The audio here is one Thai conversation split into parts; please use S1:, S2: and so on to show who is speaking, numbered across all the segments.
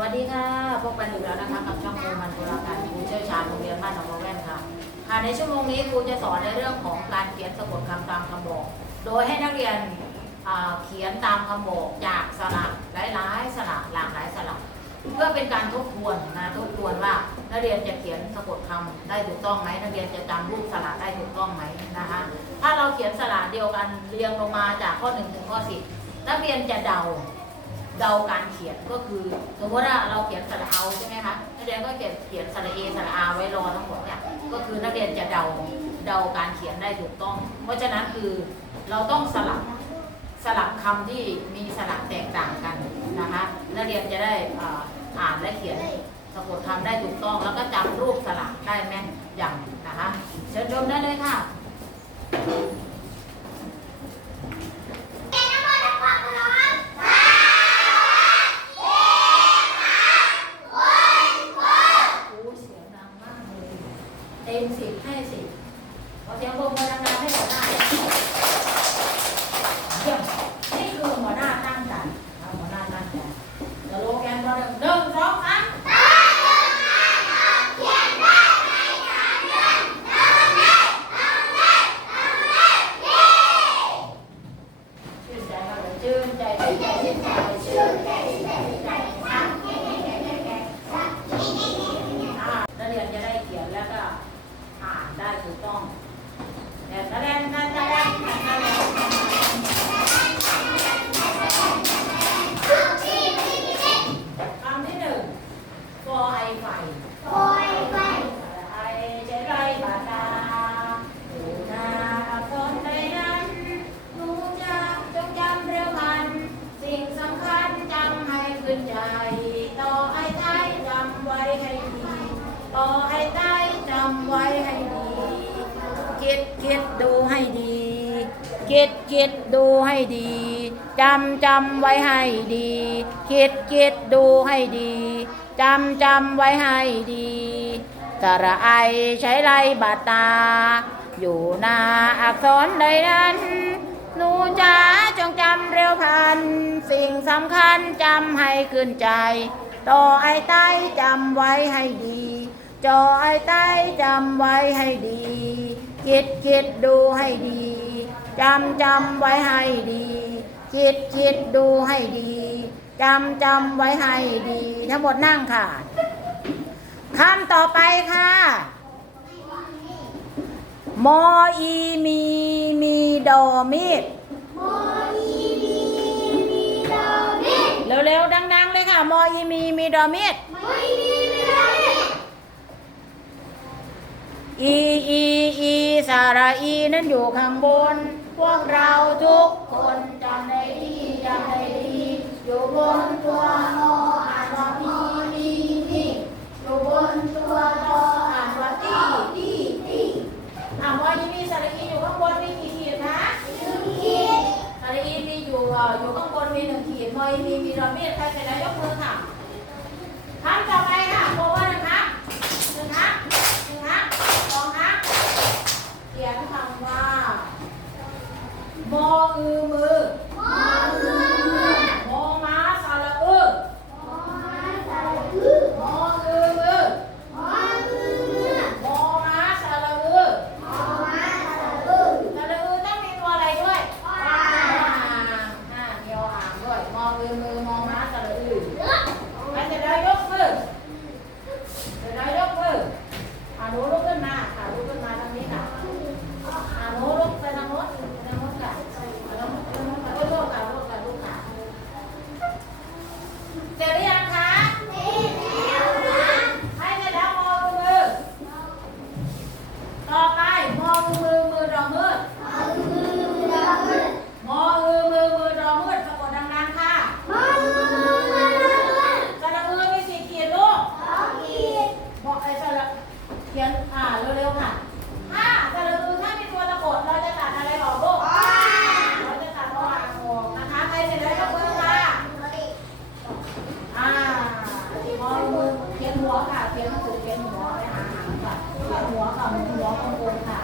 S1: วัสดีค่ะ พบกันอีกแล้วนะคะกับช่องครูมันโบราณการครูเชี่ยวชาญโรงเรียนบ้านหนองบัวแว่นค่ะค่ะในชั่วโมงนี้ครูจะสอนในเรื่องของการเขียนสะกดคำตามคำบอก โดยให้นักเรียนเขียนตามคำบอกจากสระหลายๆสระหลากหลายสระเพื่อเป็นการทบทวนนะทบทวนว่านักเรียนจะเขียนสะกดคำได้ถูกต้องไหมนักเรียนจะจำรูปสระได้ถูกต้องไหมนะคะถ้าเราเขียนสระเดียวกันเรียงลงมาจากข้อหนึ่งถึงข้อสิบนักเรียนจะเดา เดาการเขียนก็คือสมมติว่าเราเขียนสระเอาใช่ไหมคะนักเรียนก็เขียนเขียนสระเอสระอาไว้รอทั้งหมดเนี่ยก็คือนักเรียนจะเดาเดาการเขียนได้ถูกต้อง เพราะฉะนั้นคือเราต้องสลับสลับคำที่มีสลับแตกต่างกันนะคะนักเรียนจะได้อ่านและเขียนสะกดคำได้ถูกต้อง แล้วก็จำรูปสลักได้แม่นยำนะคะเชิญชมได้เลยค่ะ โอ้ยเสียงดังมากเลยเต็ มสิบ จำไว้ให้ดีคิดคิดดูให้ดีคิดคิดดูให้ดี จำจำไว้ให้ดีคิดคิดดูให้ดี จำจำไว้ให้ดีสระไอใช้ไรบาตา อยู่หน้าอักษรใดนั้นหนูจ๋าจงจำเร็วพัน สิ่งสำคัญจำให้ขึ้นใจ ต่อไอ้ใต้จำไว้ให้ดี จอไอ้ใต้จำไว้ให้ดี คิดคิดดูให้ดี จำจำไว้ให้ดี คิดคิดดูให้ดี จำจำไว้ให้ดี ทั้งหมดนั่งค่ะคำต่อไปค่ะมออีมีมีดอมีดเร็วๆดัง ๆ เลยค่ะ มออีมีมีดอมีดอี อีนั้นอยู่ข้างบน พวกเราทุกคนจำได้ดีจำได้ดี อยู่บนตัวโออ่านว่าพีพีพีอยู่บนตัวโออ่านว่าตีตีตีอ่านว่ายีมีสาระอีอยู่ข้างบนมีกี่ขีดนะสาระอีมีอยู่เอ่ออยู่ข้างบนมีหนึ่งขีดมอยมีมีระเบียดใครเสร็จแล้วยกมือค่ะคำต่อไปค่ะโคว่าหนึ่งครับหนึ่งครับหนึ่งครับสองครับ เขียนคำว่า มออือมือ มอม้าสระอือ มออือมือ มอม้าสระอือสระอือต้องมีตัวอะไรด้วยอ่าอ่ามีออ่างด้วย มออือมือ มอม้าสระอือไปเสร็จแล้วยกมือเสร็จแล้วยกมืออ่าหนูลุกขึ้นมาค่ะลุกขึ้นมาทางนี้ค่ะ อ่าโน้ตลูกไปทางโน้นไปทางโน้นค่ะไปทางโน้นไปทางโน้นค่ะโอ้ยโทษค่ะโทษค่ะลูกค่ะเสร็จหรือยังคะให้เสร็จแล้วมองมือ ต่อไปมองมือมือรองมือมองมือมือมือรองมือสะกดดังๆค่ะสระมือมีสี่ขีดลูกบอกไอ้สระ เขียนอ่าเร็วๆค่ะ ถ้าสระมือถ้ามีตัวสะกดเราจะตัดอะไรออกลูก เราจะตัดระหว่างออกนะคะใครเสร็จแล้วยกมือค่ะ อ่ามองมือเขียนหัวค่ะเขียนหนังสือเขียนหัวไปหาหางค่ะเขียนหัวค่ะหมุนหัวกลมๆค่ะ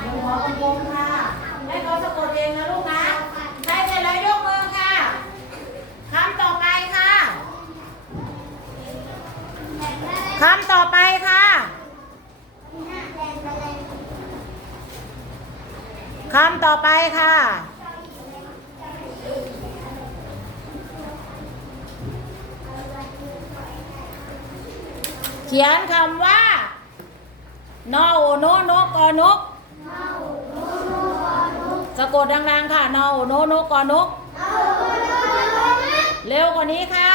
S1: หมุนหัวกลมๆค่ะให้เขาสะกดเองนะลูกนะใครเสร็จแล้วยกมือค่ะคำต่อไปค่ะ คำต่อไปค่ะ คำต่อไปค่ะ เขียนคำว่านอโอโนโนกอนก สะกดดังๆค่ะนอโอโนโนกอนก เร็วกว่านี้ค่ะ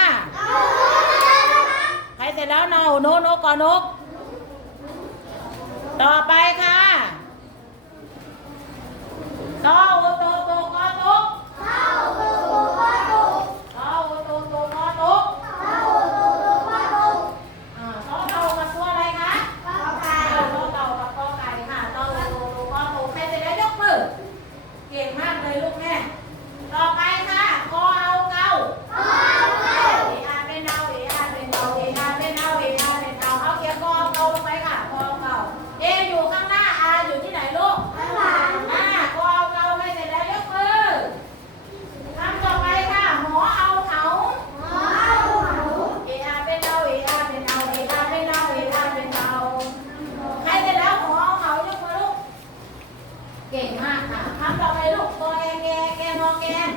S1: ใครเสร็จแล้วนอโอโนโนกอนก ต่อไปค่ะ ตอโอโตโตกอนกตอโอโตโตกอนกอ่าตอเต่ากับตัวอะไรคะ ตอเต่ากับกอไก่ค่ะตอโอโตโตกอนโตใครเสร็จแล้วยกมือ เก่งมากเลยลูกแม่ ต่อไปค่ะกอเอาเกาเออาเป็นเอาเออาเป็นเอาเออาเป็นเอาเออาเป็นเอาเอาเขียนกอเอาเกาลงไปค่ะกอเอาเกาเออยู่ข้างหน้าอาอยู่ที่ไหนลูก ข้างหลังอ่ากอเอาเกาให้เสร็จแล้วยกมือคำต่อไปค่ะหมอเอาเขาเออาเป็นเอาเออาเป็นเอาเออาเป็นเอาเออาเป็นเอาใครเสร็จแล้วหมอเอาเขายกมือลูก เก่งมากค่ะคำต่อไปลูกตัวแกแกแกงอแกง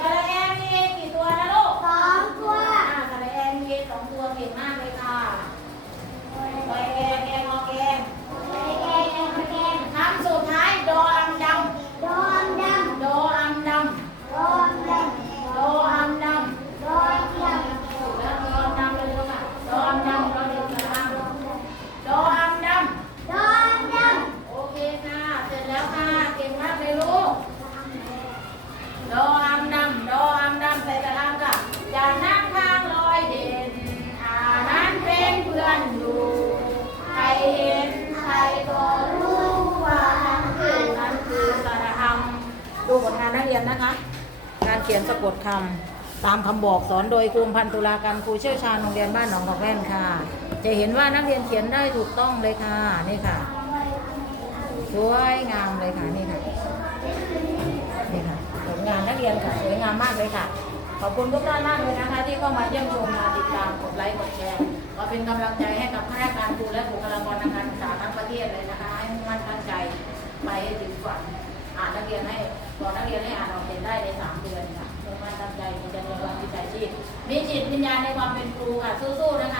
S1: กระแอมีกี่ตัวนะลูกอ่ากระแอมีสองตัวเก่งมากเลยค่ะตัวแกแกงอแกงคำสุดท้ายดออัมดำดออัมดำดออัมดำดออัมดำถูกแล้วดออัมดำเลยลูกค่ะดออัมดำเราเรียนกันบ้างดออัมดำ โอเคค่ะ เสร็จแล้วค่ะ เก่งมากเลยลูก ดออัมดำดออัมดำใส่ตารางค่ะอย่านั่งข้างลอยเด่นอานั้นเป็นเพื่อนอยู่ ใครเห็นใครก็รู้ว่านั่นคือนั่นคือสารธรรมดูผลงานนักเรียนนะคะ การเขียนสะกดคำตามคำบอกสอนโดยครูพันธุลาการครูเชี่ยวชาญโรงเรียนบ้านหนองกอกแว่นค่ะ จะเห็นว่านักเรียนเขียนได้ถูกต้องเลยค่ะนี่ค่ะสวยงามเลยค่ะนี่ค่ะนี่ค่ะผลงานนักเรียนค่ะสวยงามมากเลยค่ะ ขอบคุณทุกท่านมากเลยนะคะ ที่เข้ามาเยี่ยมชมมาติดตามกดไลค์กดแชร์ก็เป็นกำลังใจให้กับข้าราชการครูและบุคลากรทางการศึกษาทั้งประเทศเลยนะคะให้มุ่งมั่นตั้งใจไปถึงฝันอ่านนักเรียนให้ ในความเป็นครูค่ะสู้ๆนะคะ